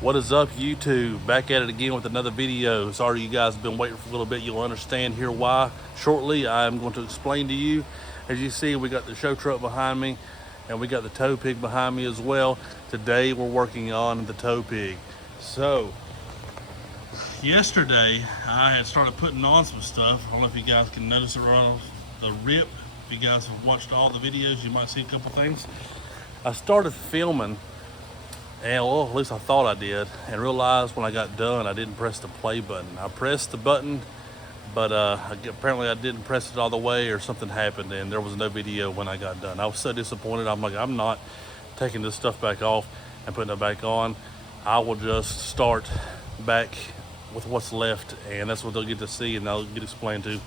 What is up, YouTube? Back at it again with another video. Sorry you guys have been waiting for a little bit. You'll understand here why shortly. I'm going to explain to you. As you see, we got the show truck behind me and we got the tow pig behind me as well. Today we're working on the tow pig. So yesterday I had started putting on some stuff. I don't know if you guys can notice it right off the rip. If you guys have watched all the videos, you might see a couple things. I started filming, and well, at least I thought I did, and realized when I got done I didn't press the play button. I pressed the button, but apparently I didn't press it all the way, or something happened and there was no video when I got done. I was so disappointed. I'm like, I'm not taking this stuff back off and putting it back on. I will just start back with what's left, and that's what they'll get to see, and they'll get explained to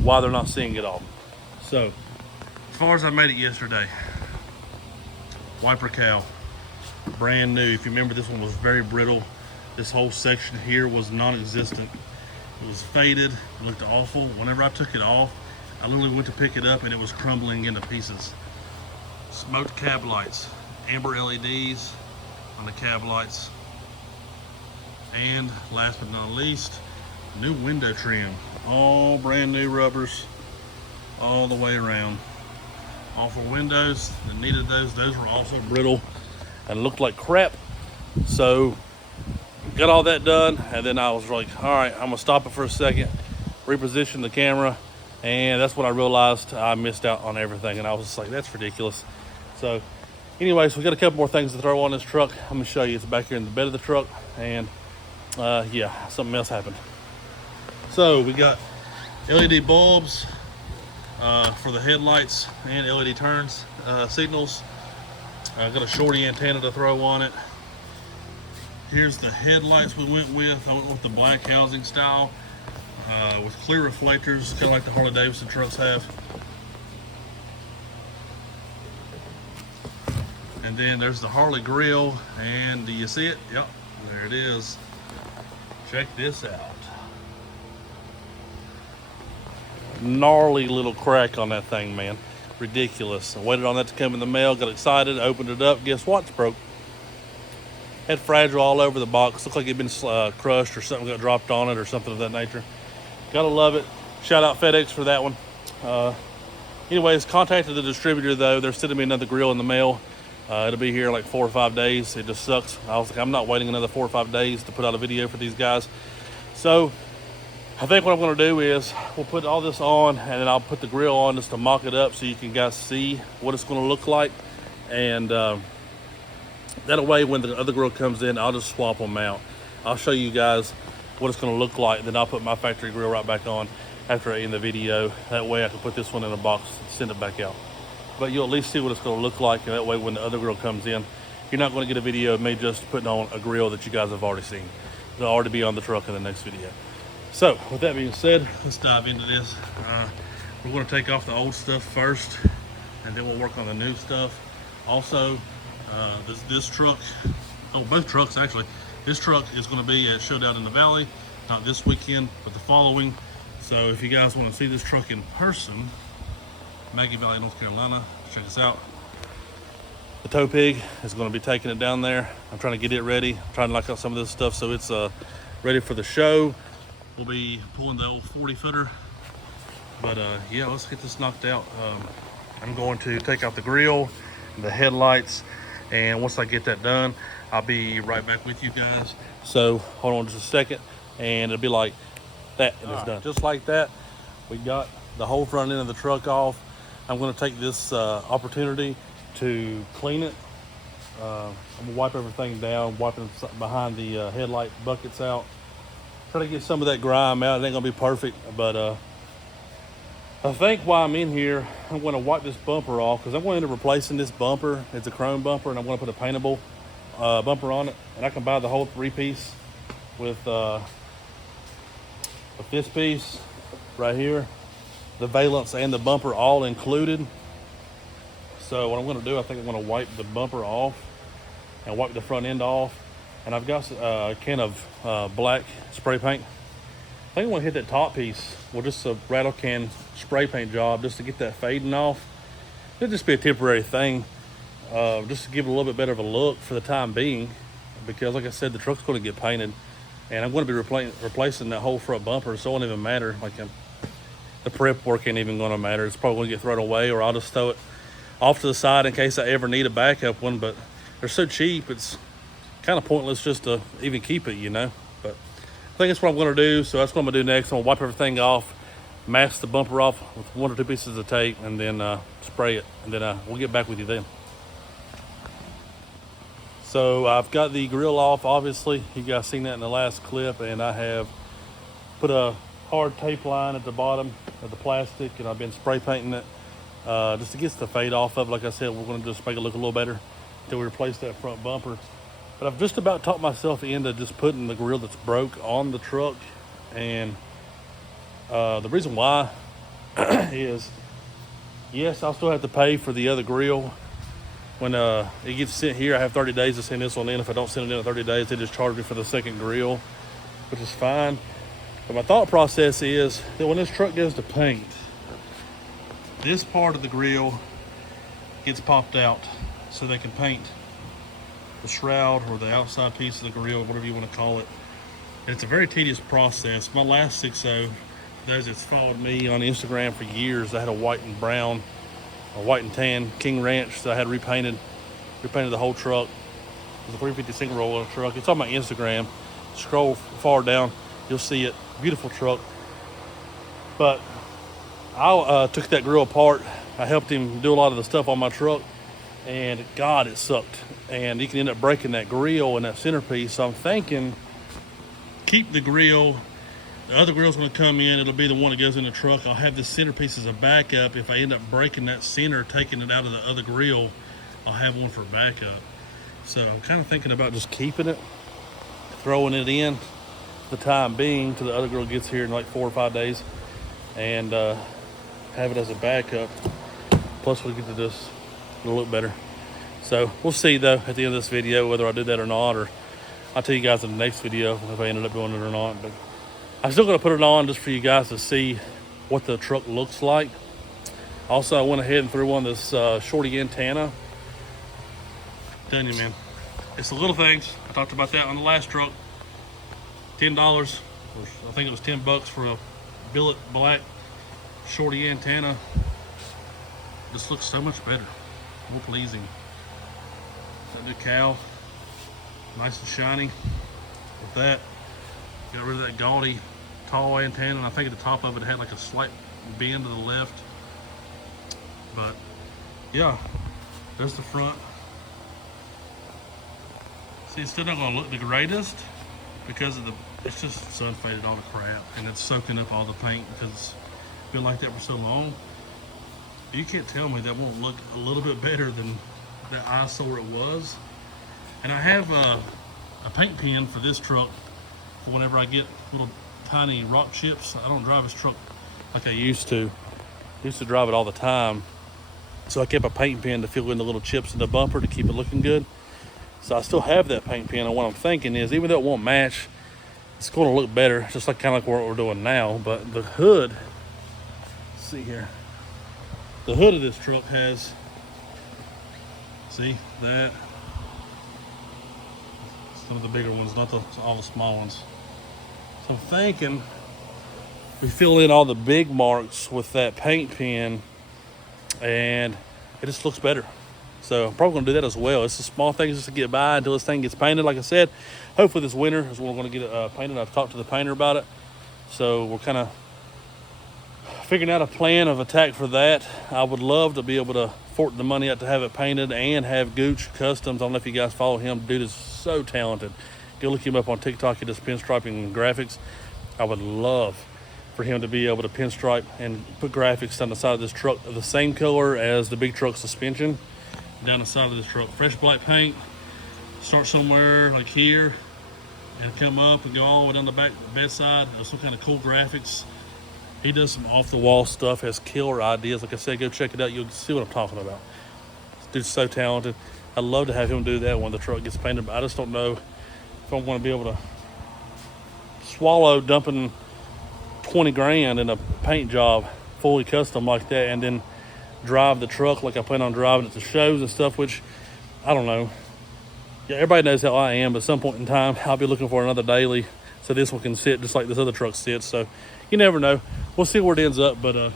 why they're not seeing it all. So as far as I made it yesterday, wiper cowl, brand new. If you remember, this one was very brittle. This whole section here was non-existent. It was faded, it looked awful. Whenever I took it off, I literally went to pick it up and it was crumbling into pieces. Smoked cab lights, amber LEDs on the cab lights, and last but not least, new window trim. All brand new rubbers all the way around. All for windows that needed those. Those were also brittle and looked like crap. So got all that done, and then I was like, all right, I'm gonna stop it for a second, reposition the camera, and that's when I realized I missed out on everything, and I was just like, that's ridiculous. So anyways, we got a couple more things to throw on this truck. I'm gonna show you. It's back here in the bed of the truck, and yeah, something else happened. So we got LED bulbs for the headlights and LED turns signals. I got a shorty antenna to throw on it. Here's the headlights we went with. I went with the black housing style with clear reflectors, kind of like the Harley Davidson trucks have. And then there's the Harley grill, and do you see it? Yep, there it is. Check this out. Gnarly little crack on that thing, man. Ridiculous. I waited on that to come in the mail, got excited, opened it up. Guess what? It's broke. Had fragile all over the box. Looked like it'd been crushed or something got dropped on it or something of that nature. Gotta love it. Shout out FedEx for that one. Anyways, contacted the distributor though. They're sending me another grill in the mail. It'll be here like 4 or 5 days. It just sucks. I was like, I'm not waiting another 4 or 5 days to put out a video for these guys. So I think what I'm gonna do is we'll put all this on, and then I'll put the grill on just to mock it up so you can guys see what it's gonna look like. And that way when the other grill comes in, I'll just swap them out. I'll show you guys what it's gonna look like, and then I'll put my factory grill right back on after I end the video. That way I can put this one in a box and send it back out. But you'll at least see what it's gonna look like, and that way when the other grill comes in, you're not gonna get a video of me just putting on a grill that you guys have already seen. It'll already be on the truck in the next video. So with that being said, let's dive into this. We're gonna take off the old stuff first, and then we'll work on the new stuff. Also, this truck, both trucks actually, this truck is going to be at Showdown in the Valley, not this weekend, but the following. So if you guys want to see this truck in person, Maggie Valley, North Carolina, check us out. The tow pig is going to be taking it down there. I'm trying to get it ready. I'm trying to knock out some of this stuff so it's ready for the show. We'll be pulling the old 40 footer, but yeah, let's get this knocked out. I'm going to take out the grill, the headlights, and once I get that done, I'll be right back with you guys. So hold on just a second, and it'll be like that, and it's done. Just like that, we got the whole front end of the truck off. I'm going to take this opportunity to clean it. I'm gonna wipe everything down, wiping behind the headlight buckets out. Try to get some of that grime out. It ain't gonna be perfect, but I think while I'm in here, I'm going to wipe this bumper off, because I'm going to end up replacing this bumper. It's a chrome bumper, and I'm going to put a paintable bumper on it. And I can buy the whole 3-piece with this piece right here, the valance and the bumper all included. So what I'm going to do, I think I'm going to wipe the bumper off and wipe the front end off. And I've got a can of black spray paint. I think I'm gonna hit that top piece with just a rattle can spray paint job just to get that fading off. It'll just be a temporary thing, just to give it a little bit better of a look for the time being. because, like I said, the truck's going to get painted, and I'm going to be replacing that whole front bumper, so it won't even matter. Like the prep work ain't even going to matter. It's probably going to get thrown away, or I'll just throw it off to the side in case I ever need a backup one. But they're so cheap, it's kind of pointless just to even keep it, you know. But I think that's what I'm going to do. So that's what I'm going to do next. I'm going to wipe everything off, mask the bumper off with 1 or 2 pieces of tape, and then spray it, and then we'll get back with you then. So I've got the grill off, obviously. You guys seen that in the last clip, and I have put a hard tape line at the bottom of the plastic, and I've been spray painting it just to get the fade off of it. Like I said, we're going to just make it look a little better until we replace that front bumper. But I've just about talked myself into just putting the grill that's broke on the truck, and the reason why is, yes, I'll still have to pay for the other grill. When it gets sent here, I have 30 days to send this one in. If I don't send it in 30 days, they just charge me for the second grill, which is fine. But my thought process is that when this truck goes to paint, this part of the grill gets popped out so they can paint the shroud or the outside piece of the grill, whatever you want to call it. And it's a very tedious process. My last 6.0, those that's followed me on Instagram for years, I had a white and brown, a white and tan King Ranch that I had repainted the whole truck. It was a 350 single roller truck. It's on my Instagram. Scroll far down, you'll see it. Beautiful truck. But I took that grill apart. I helped him do a lot of the stuff on my truck, and God, it sucked. And you can end up breaking that grill and that centerpiece. So I'm thinking, keep the grill. The other grill's going to come in. It'll be the one that goes in the truck. I'll have this centerpiece as a backup. If I end up breaking that center, taking it out of the other grill, I'll have one for backup. So I'm kind of thinking about just keeping it, throwing it in for the time being till the other grill gets here in like 4 or 5 days, and have it as a backup. Plus we'll get to this, it'll look better. So we'll see though at the end of this video whether I do that or not, or I'll tell you guys in the next video if I ended up doing it or not. But I'm still going to put it on just for you guys to see what the truck looks like. Also, I went ahead and threw on this shorty antenna. Telling you, man, it's the little things. I talked about that on the last truck. $10, or I think it was $10 for a billet black shorty antenna. This looks so much better, more pleasing. That new cow, nice and shiny. With that, got rid of that gaudy tall antenna, and I think at the top of it had like a slight bend to the left. But yeah, there's the front. See, it's still not gonna look the greatest because of it's just sun faded all the crap, and it's soaking up all the paint because it's been like that for so long. You can't tell me that won't look a little bit better than the eyesore it was. And I have a paint pen for this truck for whenever I get little tiny rock chips. I don't drive this truck like I used to. I used to drive it all the time. So I kept a paint pen to fill in the little chips in the bumper to keep it looking good. So I still have that paint pen, and what I'm thinking is, even though it won't match, it's going to look better, just like kind of like what we're doing now. But the hood, let's see here, the hood of this truck has, see that, some of the bigger ones, not all the small ones. So I'm thinking we fill in all the big marks with that paint pen, and it just looks better. So I'm probably going to do that as well. It's a small thing just to get by until this thing gets painted. Like I said, hopefully this winter is when we're going to get it painted. I've talked to the painter about it. So we're kind of figuring out a plan of attack for that. I would love to be able to fork the money out to have it painted and have Gooch Customs. I don't know if you guys follow him. Dude is so talented. Go look him up on TikTok. He does pinstriping graphics. I would love for him to be able to pinstripe and put graphics on the side of this truck of the same color as the big truck suspension down the side of this truck. Fresh black paint. Start somewhere like here and come up and go all the way down the back bedside. Some kind of cool graphics. He does some off-the-wall stuff, has killer ideas. Like I said, go check it out. You'll see what I'm talking about. This dude's so talented. I'd love to have him do that when the truck gets painted, but I just don't know if I want to be able to swallow dumping 20 grand in a paint job fully custom like that, and then drive the truck like I plan on driving it to shows and stuff, which I don't know. Yeah, everybody knows how I am, but at some point in time, I'll be looking for another daily, so this one can sit just like this other truck sits. So you never know. We'll see where it ends up, but I'm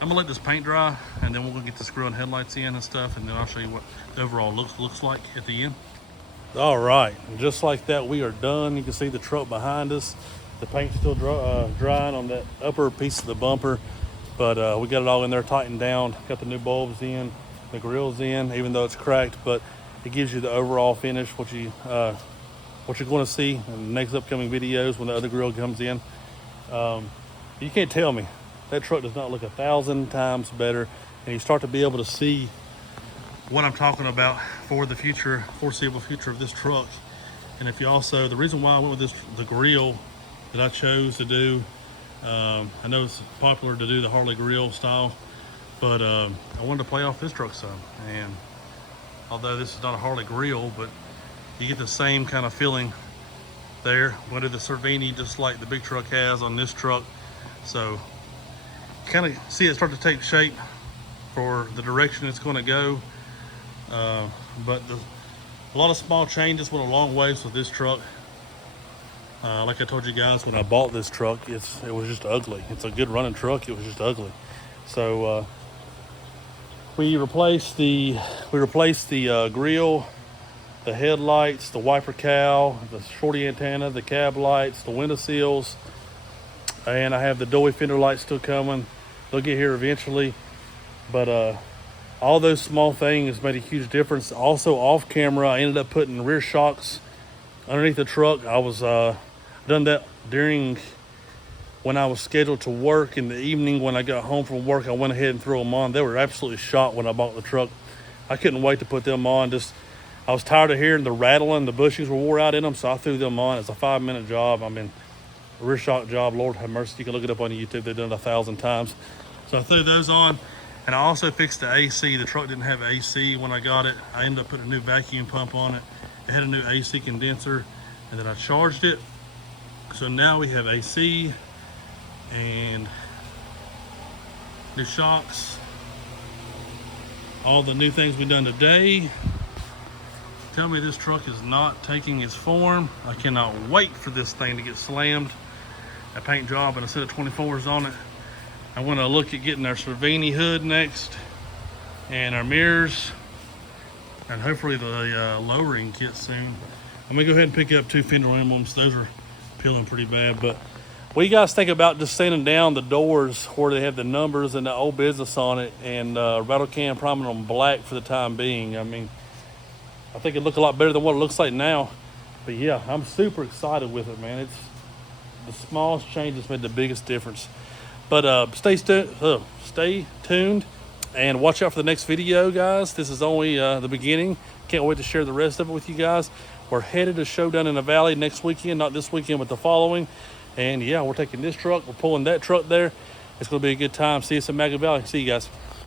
gonna let this paint dry, and then we're gonna get the screw and headlights in and stuff, and then I'll show you what the overall looks like at the end. All right, and just like that, we are done. You can see the truck behind us. The paint's still drying on that upper piece of the bumper, but we got it all in there, tightened down. Got the new bulbs in, the grill's in, even though it's cracked, but it gives you the overall finish, what you're going to see in the next upcoming videos when the other grill comes in. You can't tell me that truck does not look 1,000 times better, and you start to be able to see what I'm talking about for the future, foreseeable future of this truck. And if you also, the reason why I went with the grill that I chose to do, I know it's popular to do the Harley grill style, but I wanted to play off this truck some. And although this is not a Harley grill, but you get the same kind of feeling there. I'm gonna do the Cervini just like the big truck has on this truck. So kind of see it start to take shape for the direction it's gonna go. But a lot of small changes went a long ways with this truck. Like I told you guys, when I bought this truck, it was just ugly. It's a good running truck, it was just ugly. So we replaced the grill, the headlights, the wiper cowl, the shorty antenna, the cab lights, the window seals, and I have the doughy fender lights still coming. They'll get here eventually, but all those small things made a huge difference. Also off camera, I ended up putting rear shocks underneath the truck. I was done that during when I was scheduled to work in the evening. When I got home from work, I went ahead and threw them on. They were absolutely shot when I bought the truck. I couldn't wait to put them on. I was tired of hearing the rattling. The bushings were wore out in them, so I threw them on. It's a 5-minute job. I mean, a rear shock job, Lord have mercy. You can look it up on YouTube. They've done it 1,000 times. So I threw those on. And I also fixed the AC. The truck didn't have AC when I got it. I ended up putting a new vacuum pump on it. It had a new AC condenser, and then I charged it. So now we have AC and new shocks. All the new things we've done today. Tell me this truck is not taking its form. I cannot wait for this thing to get slammed. A paint job and a set of 24s on it. I want to look at getting our Cervini hood next, and our mirrors, and hopefully the lowering kit soon. I'm gonna go ahead and pick up 2 fender emblems. Those are peeling pretty bad, but what do you guys think about just sanding down the doors where they have the numbers and the old business on it, and rattle can priming them black for the time being? I mean, I think it'd look a lot better than what it looks like now. But yeah, I'm super excited with it, man. It's the smallest changes made the biggest difference. But stay tuned and watch out for the next video, guys. This is only the beginning. Can't wait to share the rest of it with you guys. We're headed to Showdown in the Valley next weekend, not this weekend, but the following. And yeah, we're taking this truck. We're pulling that truck there. It's going to be a good time. See us in Maggie Valley. See you guys.